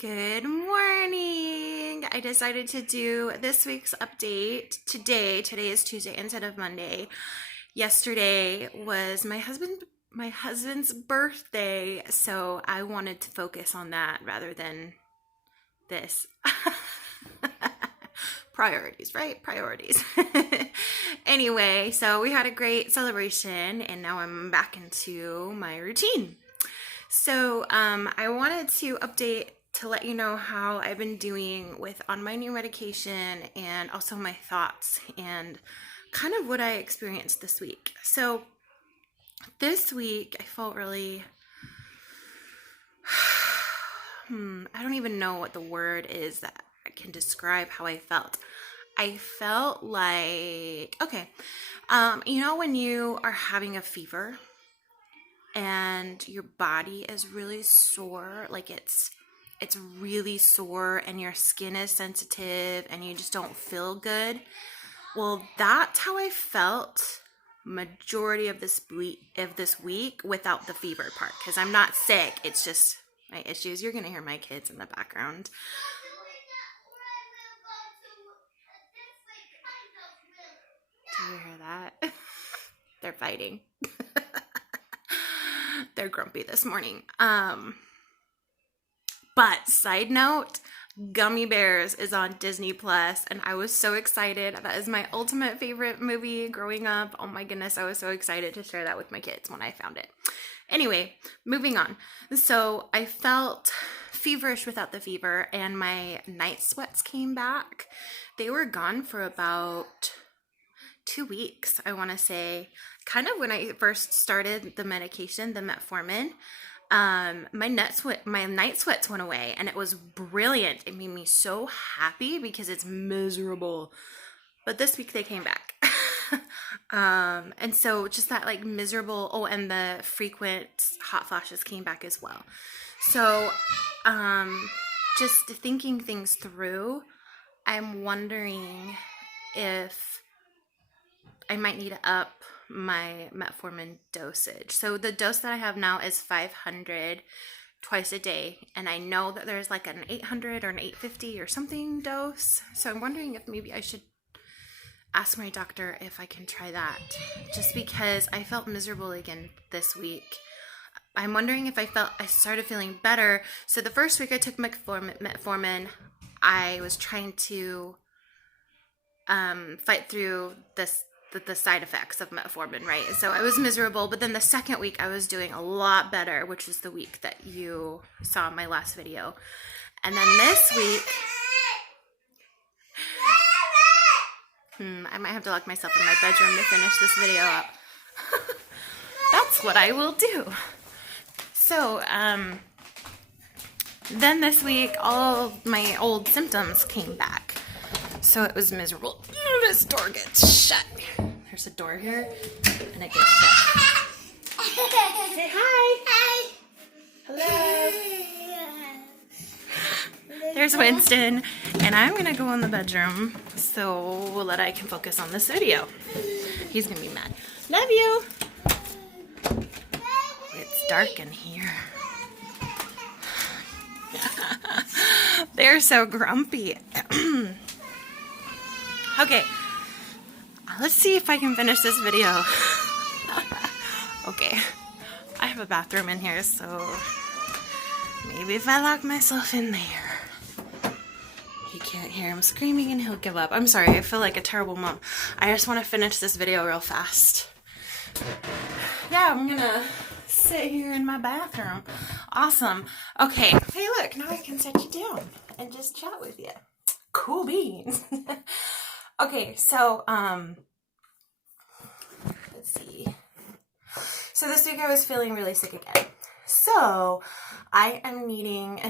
Good morning. I decided to do this week's update today. Today is Tuesday instead of Monday. Yesterday was my husband's birthday, so I wanted to focus on that rather than this. Priorities, right? Priorities. Anyway, so we had a great celebration and now I'm back into my routine. So I wanted to update to let you know how I've been doing on my new medication and also my thoughts and kind of what I experienced this week. So this week I felt really, I don't even know what the word is that can describe how I felt. I felt like, when you are having a fever and your body is really sore, like it's really sore and your skin is sensitive and you just don't feel good. Well, that's how I felt majority of this week without the fever part, because I'm not sick. It's just my issues. You're gonna hear my kids in the background. Do you hear that? They're fighting. They're grumpy this morning. But side note, Gummy Bears is on Disney Plus, and I was so excited. That is my ultimate favorite movie growing up. Oh my goodness, I was so excited to share that with my kids when I found it. Anyway, moving on. So I felt feverish without the fever, and my night sweats came back. They were gone for about 2 weeks, I want to say. Kind of when I first started the medication, the metformin. My night sweats went away, and it was brilliant. It made me so happy because it's miserable. But this week they came back. And so just that like miserable, and the frequent hot flashes came back as well. So, just thinking things through, I'm wondering if I might need to up my metformin dosage. So the dose that I have now is 500 twice a day, and I know that there's like an 800 or an 850 or something dose. So I'm wondering if maybe I should ask my doctor if I can try that, just because I felt miserable again this week. I'm wondering if I started feeling better. So the first week I took metformin, I was trying to fight through the side effects of metformin, right? So I was miserable, but then the second week I was doing a lot better, which was the week that you saw in my last video. And then this week, I might have to lock myself in my bedroom to finish this video up. That's what I will do. So, then this week, all of my old symptoms came back. So it was miserable. This door gets shut. There's a door here, and it gets shut. Say hi. Hi. Hello. There's Winston, and I'm gonna go in the bedroom so that I can focus on this video. He's gonna be mad. Love you. It's dark in here. They're so grumpy. Okay, let's see if I can finish this video. Okay, I have a bathroom in here, so maybe if I lock myself in there, he can't hear him screaming and he'll give up. I'm sorry, I feel like a terrible mom. I just want to finish this video real fast. Yeah, I'm gonna sit here in my bathroom. Awesome. Okay, hey look, now I can set you down and just chat with you. Cool beans. Okay, so, let's see. So this week I was feeling really sick again. So I am needing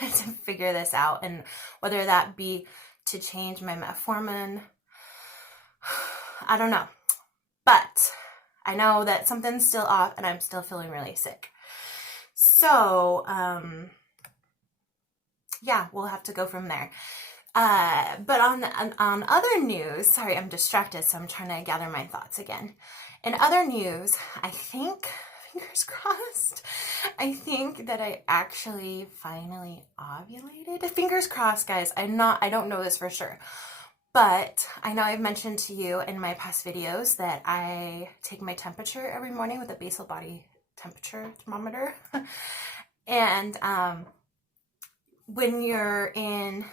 to figure this out, and whether that be to change my metformin, I don't know. But I know that something's still off and I'm still feeling really sick. So, yeah, we'll have to go from there. But on other news, sorry, I'm distracted, so I'm trying to gather my thoughts again. In other news, I think fingers crossed. I think that I actually finally ovulated. Fingers crossed, guys. I don't know this for sure. But I know I've mentioned to you in my past videos that I take my temperature every morning with a basal body temperature thermometer. And when you're in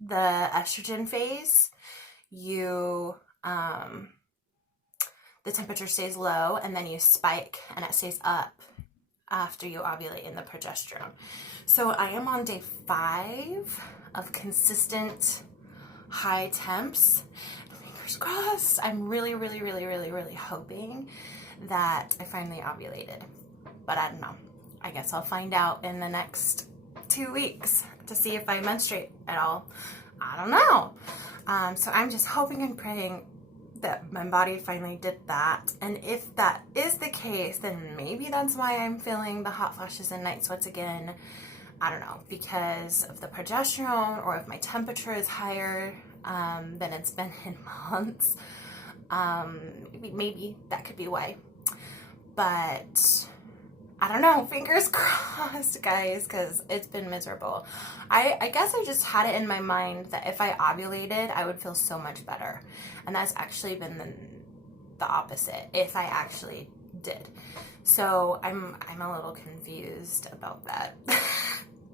the estrogen phase, you the temperature stays low and then you spike and it stays up after you ovulate in the progesterone. So I am on day 5 of consistent high temps. Fingers crossed. I'm really hoping that I finally ovulated. But I don't know. I guess I'll find out in the next 2 weeks to see if I menstruate at all. I don't know. So I'm just hoping and praying that my body finally did that. And if that is the case, then maybe that's why I'm feeling the hot flashes and night sweats again. I don't know, because of the progesterone, or if my temperature is higher than it's been in months. Maybe that could be why. But I don't know, fingers crossed, guys, because it's been miserable. I guess I just had it in my mind that if I ovulated, I would feel so much better. And that's actually been the opposite, if I actually did. So I'm a little confused about that.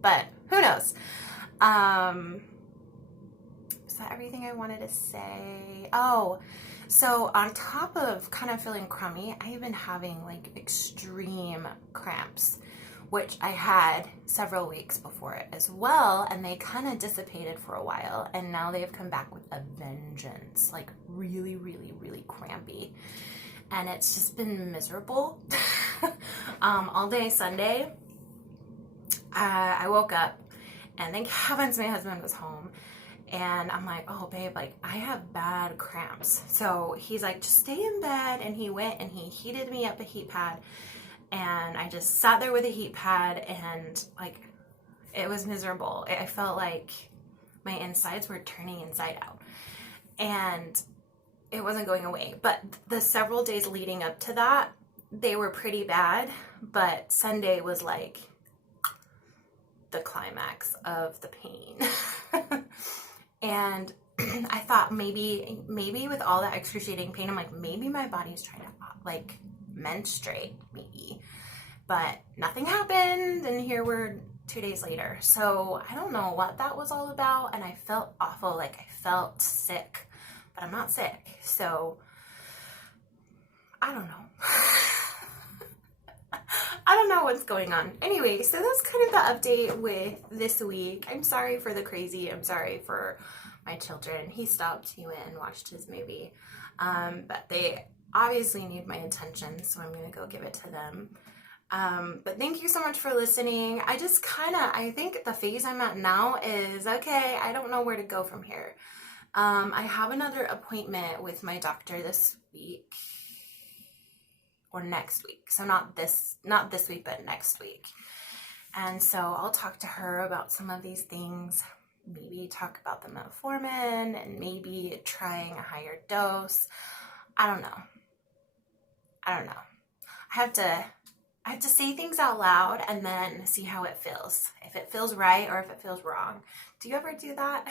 But who knows? Is that everything I wanted to say? Oh, so on top of kind of feeling crummy, I've been having like extreme cramps, which I had several weeks before it as well, and they kind of dissipated for a while, and now they've come back with a vengeance, like really crampy, and it's just been miserable. All day Sunday, I woke up, and thank heavens my husband was home. And I'm like, oh, babe, like, I have bad cramps. So he's like, just stay in bed. And he went and he heated me up a heat pad. And I just sat there with a heat pad. And, like, it was miserable. I felt like my insides were turning inside out. And it wasn't going away. But the several days leading up to that, they were pretty bad. But Sunday was, like, the climax of the pain. And I thought maybe with all that excruciating pain, I'm like, maybe my body's trying to like menstruate, maybe. But nothing happened, and here we're 2 days later. So I don't know what that was all about, and I felt awful, like I felt sick, but I'm not sick. So I don't know. I don't know what's going on. Anyway, so that's kind of the update with this week. I'm sorry for the crazy. I'm sorry for my children. He stopped, he went and watched his movie. But they obviously need my attention, so I'm going to go give it to them. But thank you so much for listening. I think the phase I'm at now is, okay, I don't know where to go from here. I have another appointment with my doctor this week. Or next week. So not this week, but next week. And so I'll talk to her about some of these things, maybe talk about the metformin and maybe trying a higher dose. I don't know. I have to say things out loud and then see how it feels. If it feels right or if it feels wrong. Do you ever do that?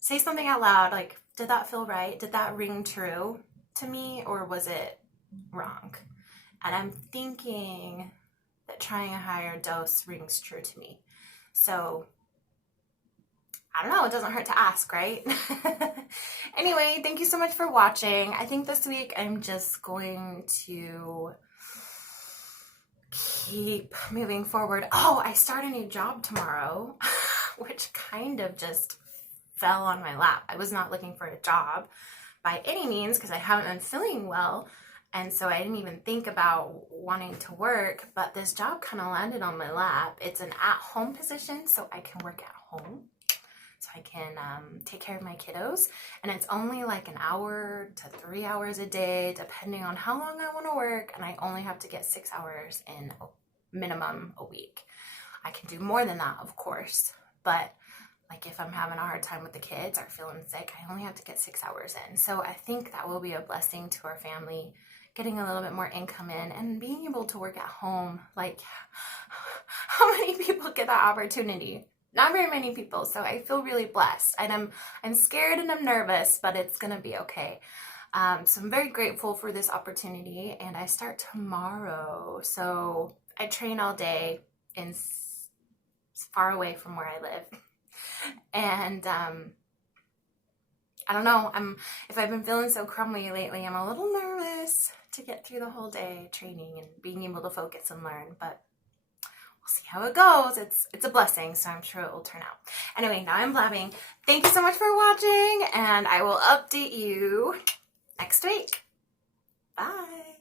Say something out loud, like, did that feel right? Did that ring true to me, or was it wrong? And I'm thinking that trying a higher dose rings true to me. So I don't know, it doesn't hurt to ask, right? Anyway, thank you so much for watching. I think this week I'm just going to keep moving forward. Oh, I start a new job tomorrow, which kind of just fell on my lap. I was not looking for a job by any means because I haven't been feeling well. And so I didn't even think about wanting to work, but this job kind of landed on my lap. It's an at-home position, so I can work at home. So I can take care of my kiddos. And it's only like an hour to 3 hours a day, depending on how long I want to work. And I only have to get 6 hours in minimum a week. I can do more than that, of course. But like if I'm having a hard time with the kids or feeling sick, I only have to get 6 hours in. So I think that will be a blessing to our family, getting a little bit more income in and being able to work at home. Like, how many people get that opportunity? Not very many people, so I feel really blessed. And I'm scared and I'm nervous, but it's gonna be okay. So I'm very grateful for this opportunity, and I start tomorrow. So I train all day in far away from where I live, and I don't know. If I've been feeling so crummy lately, I'm a little nervous to get through the whole day training and being able to focus and learn, but we'll see how it goes. It's a blessing, so I'm sure it will turn out. Anyway, now I'm blabbing. Thank you so much for watching, and I will update you next week. Bye.